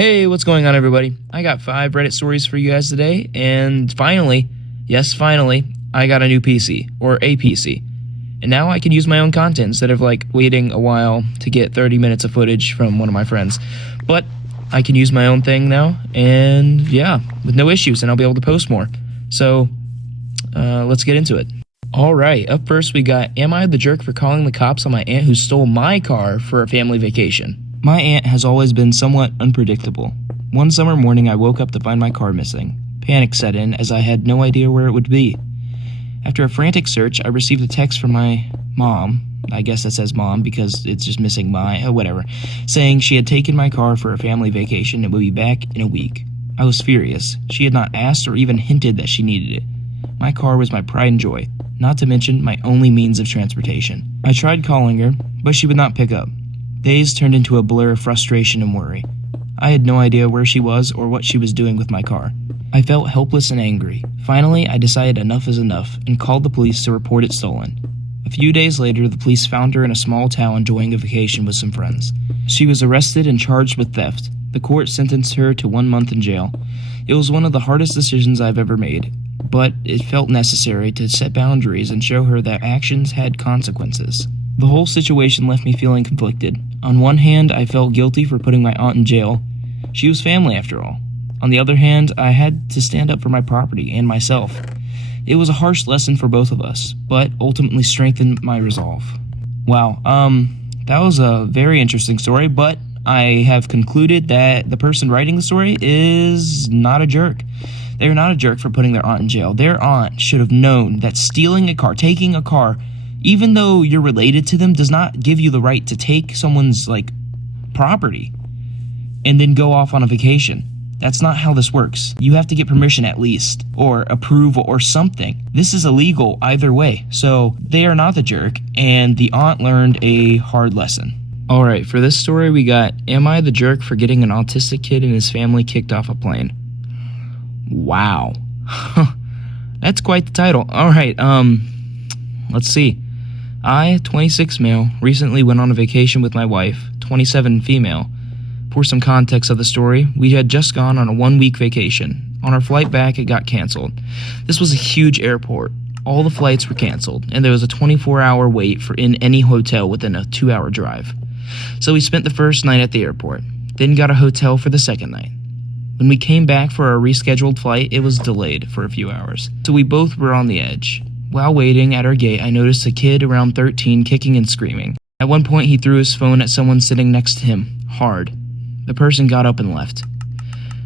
Hey, what's going on, everybody? I got 5 Reddit stories for you guys today, and finally, yes, finally, I got a new PC, or a PC. And now I can use my own content instead of, waiting a while to get 30 minutes of footage from one of my friends. But I can use my own thing now, and yeah, with no issues, and I'll be able to post more. So, let's get into it. Alright, up first we got, am I the jerk for calling the cops on my aunt who stole my car for a family vacation? My aunt has always been somewhat unpredictable. One summer morning I woke up to find my car missing. Panic set in as I had no idea where it would be. After a frantic search, I received a text from my mom, I guess that says mom because it's just missing my, whatever, saying she had taken my car for a family vacation and would be back in a week. I was furious. She had not asked or even hinted that she needed it. My car was my pride and joy, not to mention my only means of transportation. I tried calling her, but she would not pick up. Days turned into a blur of frustration and worry. I had no idea where she was or what she was doing with my car. I felt helpless and angry. Finally, I decided enough is enough and called the police to report it stolen. A few days later, the police found her in a small town enjoying a vacation with some friends. She was arrested and charged with theft. The court sentenced her to 1 month in jail. It was one of the hardest decisions I've ever made, but it felt necessary to set boundaries and show her that actions had consequences. The whole situation left me feeling conflicted. On one hand, I felt guilty for putting my aunt in jail. She was family after all. On the other hand, I had to stand up for my property and myself. It was a harsh lesson for both of us, but ultimately strengthened my resolve. Wow, that was a very interesting story, but I have concluded that the person writing the story is not a jerk. They're not a jerk for putting their aunt in jail. Their aunt should have known that stealing a car, taking a car, even though you're related to them, does not give you the right to take someone's, property and then go off on a vacation. That's not how this works. You have to get permission at least, or approval, or something. This is illegal either way. So they are not the jerk, and the aunt learned a hard lesson. Alright, for this story we got, am I the jerk for getting an autistic kid and his family kicked off a plane? Wow. That's quite the title. Alright, let's see. I, 26 male, recently went on a vacation with my wife, 27 female. For some context of the story, we had just gone on a 1-week vacation. On our flight back, it got canceled. This was a huge airport. All the flights were canceled, and there was a 24-hour wait for in any hotel within a 2-hour drive. So we spent the first night at the airport, then got a hotel for the second night. When we came back for our rescheduled flight, it was delayed for a few hours, so we both were on the edge. While waiting at our gate, I noticed a kid around 13 kicking and screaming. At one point, he threw his phone at someone sitting next to him, hard. The person got up and left.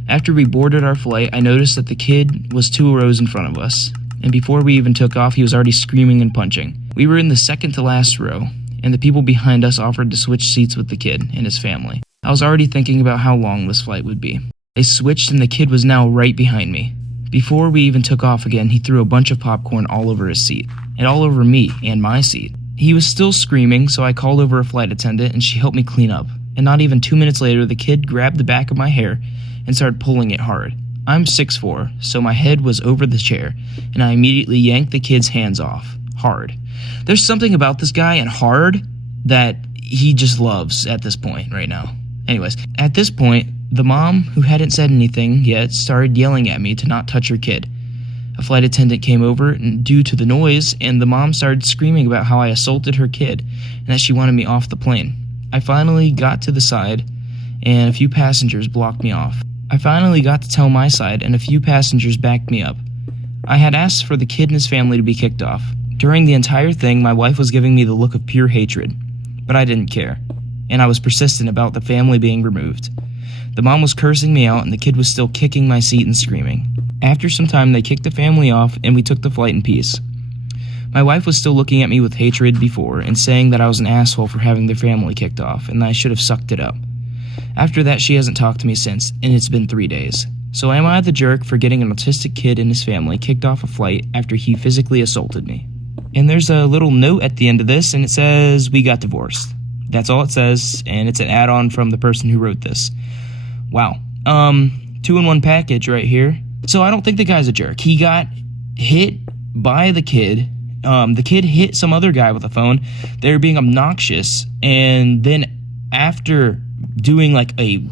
After we boarded our flight, I noticed that the kid was 2 rows in front of us, and before we even took off, he was already screaming and punching. We were in the second to last row, and the people behind us offered to switch seats with the kid and his family. I was already thinking about how long this flight would be. They switched and the kid was now right behind me. Before we even took off again, he threw a bunch of popcorn all over his seat, and all over me and my seat. He was still screaming, so I called over a flight attendant and she helped me clean up. And not even 2 minutes later, the kid grabbed the back of my hair and started pulling it hard. I'm 6'4", so my head was over the chair, and I immediately yanked the kid's hands off, hard. There's something about this guy and hard that he just loves at this point right now. Anyways, at this point, the mom, who hadn't said anything yet, started yelling at me to not touch her kid. A flight attendant came over due to the noise, and the mom started screaming about how I assaulted her kid and that she wanted me off the plane. I finally got to the side, and a few passengers blocked me off. I finally got to tell my side, and a few passengers backed me up. I had asked for the kid and his family to be kicked off. During the entire thing, my wife was giving me the look of pure hatred, but I didn't care, and I was persistent about the family being removed. The mom was cursing me out, and the kid was still kicking my seat and screaming. After some time, they kicked the family off, and we took the flight in peace. My wife was still looking at me with hatred before and saying that I was an asshole for having their family kicked off and that I should have sucked it up. After that, she hasn't talked to me since, and it's been 3 days. So am I the jerk for getting an autistic kid and his family kicked off a flight after he physically assaulted me? And there's a little note at the end of this, and it says, we got divorced. That's all it says, and it's an add-on from the person who wrote this. Wow. 2-in-1 package right here. So I don't think the guy's a jerk. He got hit by the kid. The kid hit some other guy with a phone. They were being obnoxious, and then after doing like a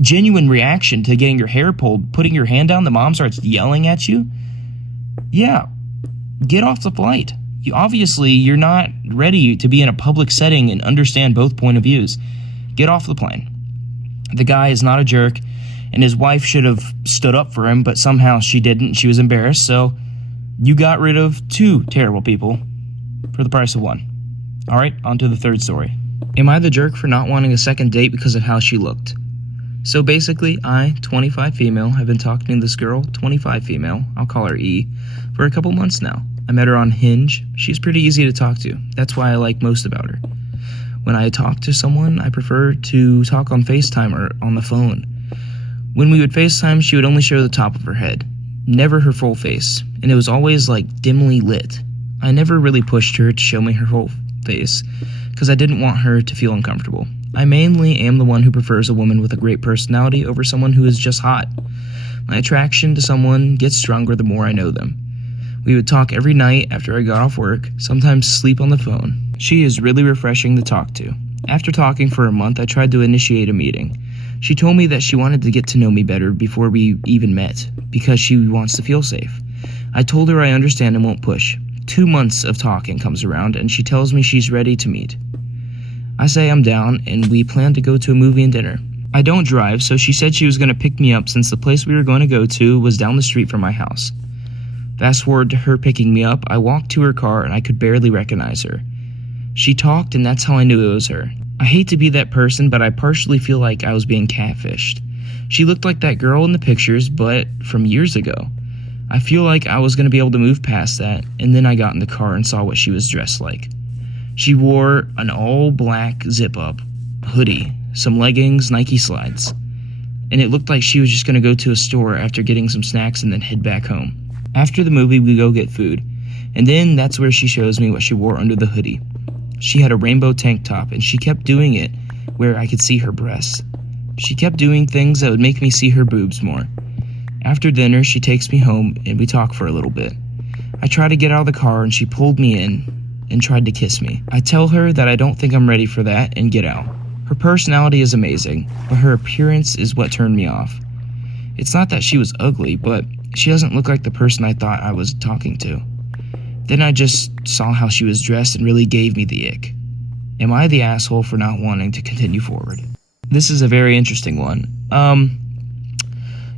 genuine reaction to getting your hair pulled, putting your hand down, the mom starts yelling at you, yeah, get off the flight. You're not ready to be in a public setting and understand both point of views. Get off the plane. The guy is not a jerk, and his wife should have stood up for him, but somehow she didn't. She was embarrassed, so you got rid of 2 terrible people for the price of 1. All right, on to the third story. Am I the jerk for not wanting a second date because of how she looked? So basically, I, 25 female, have been talking to this girl, 25 female, I'll call her E, for a couple months now. I met her on Hinge. She's pretty easy to talk to. That's why I like most about her. When I talk to someone, I prefer to talk on FaceTime or on the phone. When we would FaceTime, she would only show the top of her head, never her full face, and it was always like dimly lit. I never really pushed her to show me her whole face because I didn't want her to feel uncomfortable. I mainly am the one who prefers a woman with a great personality over someone who is just hot. My attraction to someone gets stronger the more I know them. We would talk every night after I got off work, sometimes sleep on the phone. She is really refreshing to talk to. After talking for a month, I tried to initiate a meeting. She told me that she wanted to get to know me better before we even met, because she wants to feel safe. I told her I understand and won't push. 2 months of talking comes around, and she tells me she's ready to meet. I say I'm down, and we plan to go to a movie and dinner. I don't drive, so she said she was going to pick me up since the place we were going to go to was down the street from my house. Fast forward to her picking me up, I walked to her car and I could barely recognize her. She talked and that's how I knew it was her. I hate to be that person, but I partially feel like I was being catfished. She looked like that girl in the pictures, but from years ago. I feel like I was going to be able to move past that, and then I got in the car and saw what she was dressed like. She wore an all-black zip-up hoodie, some leggings, Nike slides, and it looked like she was just going to go to a store after getting some snacks and then head back home. After the movie, we go get food, and then that's where she shows me what she wore under the hoodie. She had a rainbow tank top, and she kept doing it where I could see her breasts. She kept doing things that would make me see her boobs more. After dinner, she takes me home, and we talk for a little bit. I try to get out of the car, and she pulled me in and tried to kiss me. I tell her that I don't think I'm ready for that and get out. Her personality is amazing, but her appearance is what turned me off. It's not that she was ugly, but she doesn't look like the person I thought I was talking to. Then I just saw how she was dressed and really gave me the ick. Am I the asshole for not wanting to continue forward? This is a very interesting one.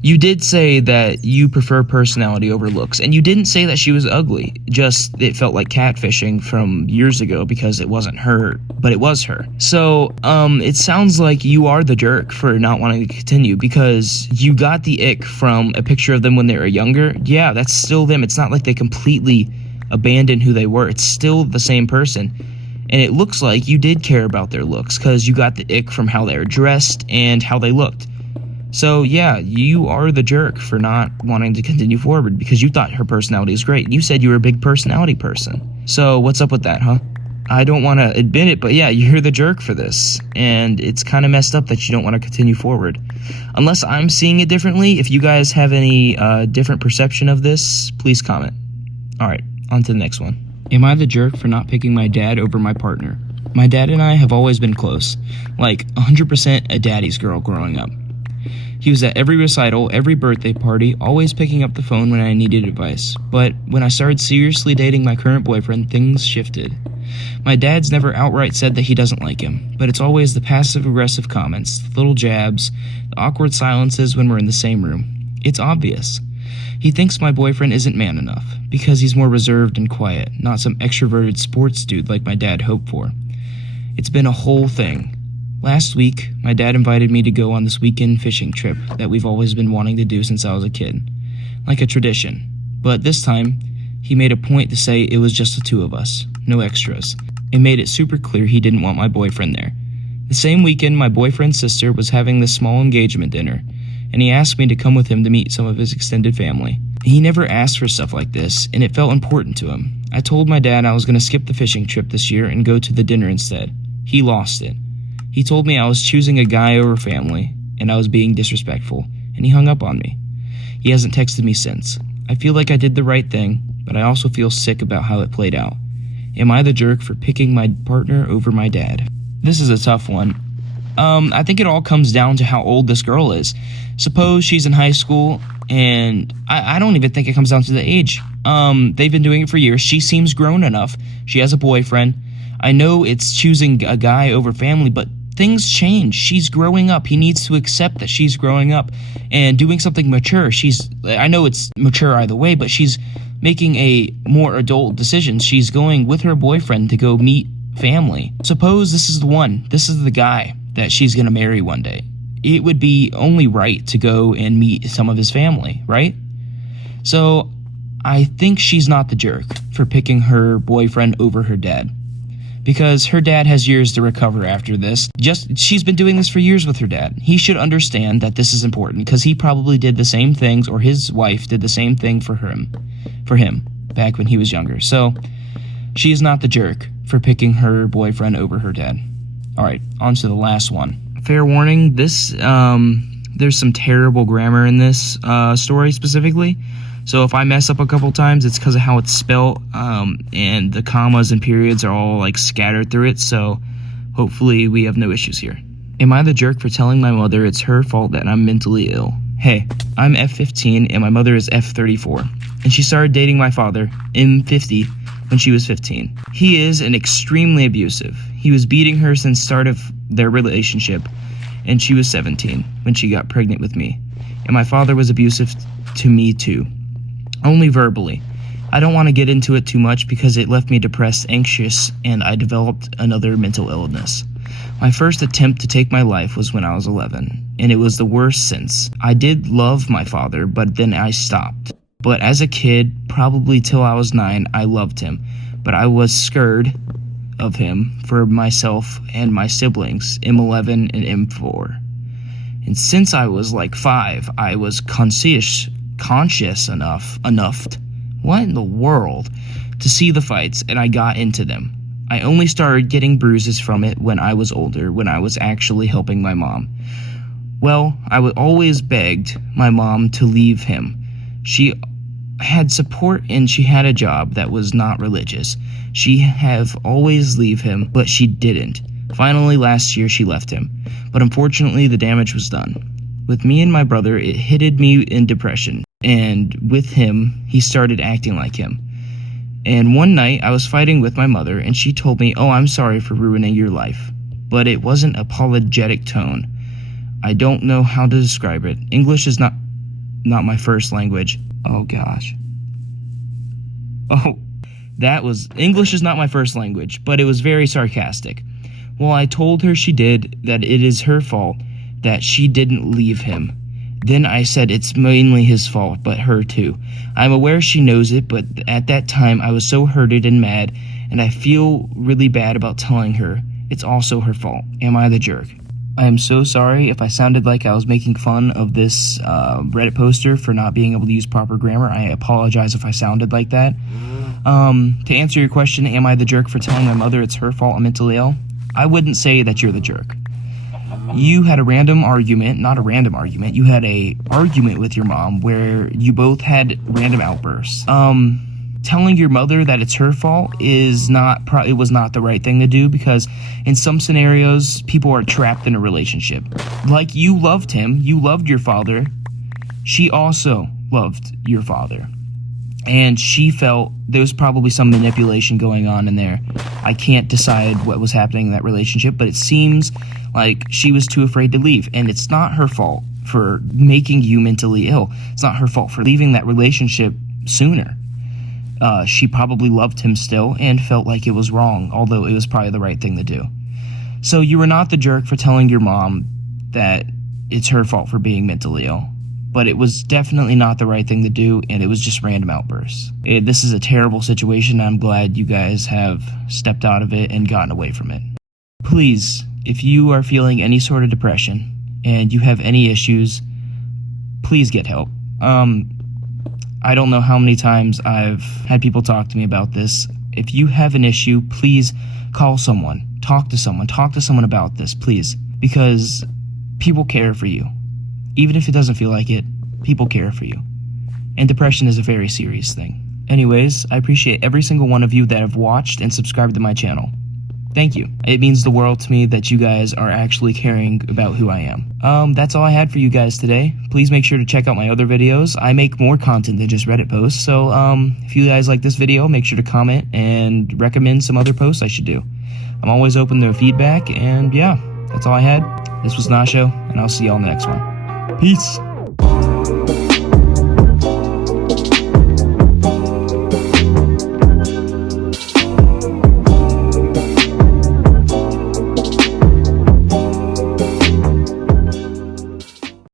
You did say that you prefer personality over looks, and you didn't say that she was ugly, just it felt like catfishing from years ago because it wasn't her, but it was her. So, it sounds like you are the jerk for not wanting to continue because you got the ick from a picture of them when they were younger. Yeah, that's still them. It's not like they completely abandoned who they were. It's still the same person. And it looks like you did care about their looks because you got the ick from how they were dressed and how they looked. So, yeah, you are the jerk for not wanting to continue forward because you thought her personality was great. You said you were a big personality person. So, what's up with that, huh? I don't want to admit it, but yeah, you're the jerk for this. And it's kind of messed up that you don't want to continue forward. Unless I'm seeing it differently, if you guys have any different perception of this, please comment. Alright, on to the next one. Am I the jerk for not picking my dad over my partner? My dad and I have always been close. Like, 100% a daddy's girl growing up. He was at every recital, every birthday party, always picking up the phone when I needed advice. But when I started seriously dating my current boyfriend, things shifted. My dad's never outright said that he doesn't like him, but it's always the passive-aggressive comments, the little jabs, the awkward silences when we're in the same room. It's obvious. He thinks my boyfriend isn't man enough, because he's more reserved and quiet, not some extroverted sports dude like my dad hoped for. It's been a whole thing. Last week, my dad invited me to go on this weekend fishing trip that we've always been wanting to do since I was a kid. Like a tradition. But this time, he made a point to say it was just the two of us, no extras. It made it super clear he didn't want my boyfriend there. The same weekend, my boyfriend's sister was having this small engagement dinner, and he asked me to come with him to meet some of his extended family. He never asked for stuff like this, and it felt important to him. I told my dad I was going to skip the fishing trip this year and go to the dinner instead. He lost it. He told me I was choosing a guy over family, and I was being disrespectful, and he hung up on me. He hasn't texted me since. I feel like I did the right thing, but I also feel sick about how it played out. Am I the jerk for picking my partner over my dad? This is a tough one. I think it all comes down to how old this girl is. Suppose she's in high school, and I don't even think it comes down to the age. They've been doing it for years. She seems grown enough. She has a boyfriend. I know it's choosing a guy over family, but things change. She's growing up. He needs to accept that she's growing up and doing something mature. I know it's mature either way, but she's making a more adult decision. She's going with her boyfriend to go meet family. Suppose this is the one. This is the guy that she's going to marry one day. It would be only right to go and meet some of his family, right? So I think she's not the jerk for picking her boyfriend over her dad, because her dad has years to recover after this. She's been doing this for years with her dad. He should understand that this is important, because he probably did the same things, or his wife did the same thing for him back when he was younger. So she is not the jerk for picking her boyfriend over her dad. All right, on to the last one. Fair warning, there's some terrible grammar in this story specifically. So if I mess up a couple times, it's because of how it's spelled, and the commas and periods are all like scattered through it. So hopefully we have no issues here. Am I the jerk for telling my mother it's her fault that I'm mentally ill? Hey, I'm F15 and my mother is F34, and she started dating my father, M50, when she was 15. He is an extremely abusive. He was beating her since start of their relationship, and she was 17 when she got pregnant with me. And my father was abusive to me too, only verbally. I don't want to get into it too much because it left me depressed, anxious, and I developed another mental illness. My first attempt to take my life was when I was 11, and it was the worst since. I did love my father, but then I stopped. But as a kid, probably till I was 9, I loved him, but I was scared of him for myself and my siblings, M11 and M4. And since I was like 5, I was conscious enough, what in the world, to see the fights, and I got into them. I only started getting bruises from it when I was older, when I was actually helping my mom. Well, I would always begged my mom to leave him. She had support and she had a job that was not religious. She have always leave him, but she didn't. Finally, last year she left him, but unfortunately the damage was done. With me and my brother, it hit me in depression, and with him, he started acting like him. And one night, I was fighting with my mother, and she told me, "Oh, I'm sorry for ruining your life." But it wasn't apologetic tone. I don't know how to describe it. English is not my first language. Oh, gosh. English is not my first language, but it was very sarcastic. Well, I told her she did, that it is her fault, that she didn't leave him. Then I said it's mainly his fault, but her too. I'm aware she knows it, but at that time I was so hurted and mad, and I feel really bad about telling her. It's also her fault. Am I the jerk? I am so sorry if I sounded like I was making fun of this Reddit poster for not being able to use proper grammar. I apologize if I sounded like that. To answer your question, am I the jerk for telling my mother it's her fault I'm mentally ill? I wouldn't say that you're the jerk. You had a random argument, not a random argument, you had a argument with your mom where you both had random outbursts. Telling your mother that it's her fault it was not the right thing to do, because in some scenarios, people are trapped in a relationship. Like, you loved him, you loved your father, she also loved your father. And she felt there was probably some manipulation going on in there. I can't decide what was happening in that relationship, but it seems like she was too afraid to leave. And it's not her fault for making you mentally ill. It's not her fault for leaving that relationship sooner. She probably loved him still and felt like it was wrong, although it was probably the right thing to do. So you were not the jerk for telling your mom that it's her fault for being mentally ill. But it was definitely not the right thing to do, and it was just random outbursts. This is a terrible situation. I'm glad you guys have stepped out of it and gotten away from it. Please, if you are feeling any sort of depression and you have any issues, please get help. I don't know how many times I've had people talk to me about this. If you have an issue, please call someone, talk to someone about this, please, because people care for you. Even if it doesn't feel like it, people care for you. And depression is a very serious thing. Anyways, I appreciate every single one of you that have watched and subscribed to my channel. Thank you. It means the world to me that you guys are actually caring about who I am. That's all I had for you guys today. Please make sure to check out my other videos. I make more content than just Reddit posts, so if you guys like this video, make sure to comment and recommend some other posts I should do. I'm always open to feedback, and yeah, that's all I had. This was Nacho, and I'll see y'all in the next one. Peace!